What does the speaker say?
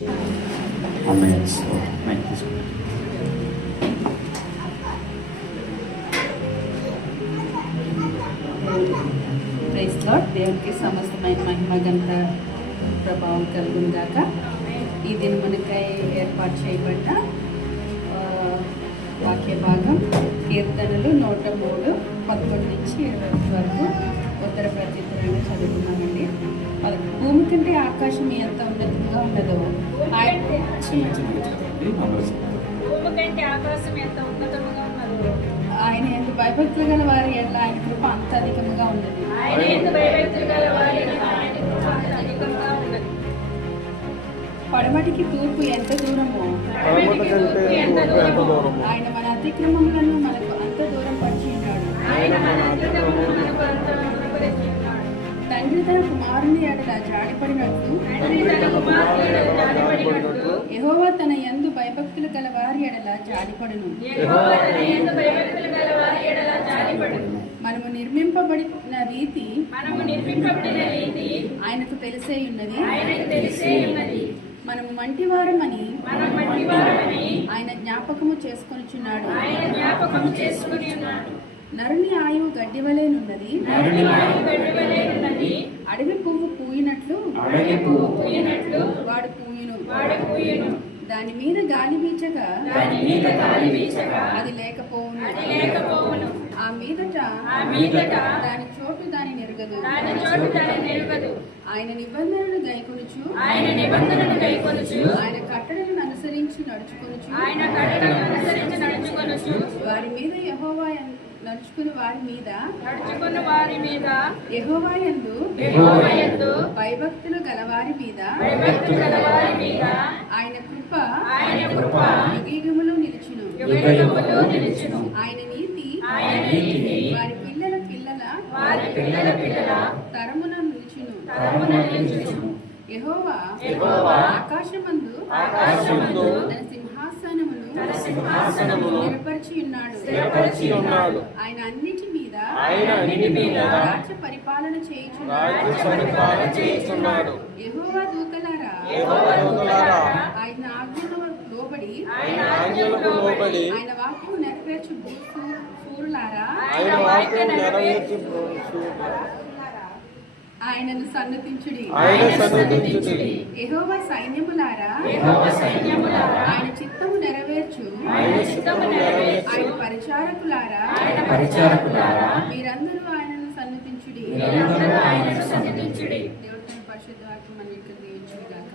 Praise lord. దేవునికి సమస్తమైన మహిమ ఘనత ప్రభావం కలుగును గాక. ఈ దినమునకై ఏర్పాటు చేయబడ్డ వాక్య భాగం కీర్తనలు 103, 11 నుంచి 20 వరకు ఉత్తర ప్రత్యుత్తరంగా చదువుకున్నామండి. భూమి కంటే ఆకాశం ఎంత ఉన్నతంగా ఉన్నదో ఆయన ఎంత భయభక్తులు గల వారి ఎట్లా ఆయన కృప అంత అధికంగా ఉన్నది. పడమటికి తూర్పు ఎంత దూరమో ఆయన మన అతిక్రమములను మనకు అంత దూరం పరిచి ఉన్నాడు. తండ్రి తన కుమారుని ఎడల జాడిపడినట్లు యెహోవా తన యందు భయభక్తులు గల వారి ఎడల జాడిపడును. మనము నిర్మింపబడిన రీతి ఆయనకు తెలిసే ఉన్నది. మనము మంటివారమని ఆయన జ్ఞాపకము చేసుకొనుచున్నాడు. నరుని ఆయువు గడ్డివలేనున్నది. అడవి పువ్వు పూయినట్లు వాడు పూయును. దాని మీద గాలి వీచగా అది లేకపోవును. ఆ మీదట దాని చోటు దాని నెరగదు. ఆయన నిబంధనలు గైకొనుచు ఆయన కట్టడలను అనుసరించి నడుచుకొనుచు వారి మీద యెహోవా నడుచుకుని వారి మీద యెహోవా యందు భయభక్తులు గలవారి మీద ఆయన కృప యుగయుగములు నిలుచును. ఆయన నీతి వారి పిల్లల పిల్లల తరమున నిలుచును. యెహోవా ఆకాశమందు తన సింహాసనమును ఏర్పరిచి ఉన్నాడు. ఆయన అన్నిటి మీద రాజ్య పరిపాలన చేయుచున్నాడు. యెహోవా దూతలారా ఆయన ఆజ్ఞలకు లోబడి ఆయన వాక్యము నెరవేర్చు శూరులారా ఆయనను సన్నతించుడి. యెహోవా సైన్యములారా ఆయన చిత్తము నెరవేర్చు. ఆయన పరిచారకులారా మీరందరూ ఆయనను సన్నతించుడి. దేవుడి పరిశుద్ధ వాక్యం మన యొక్క దీవించుగాక.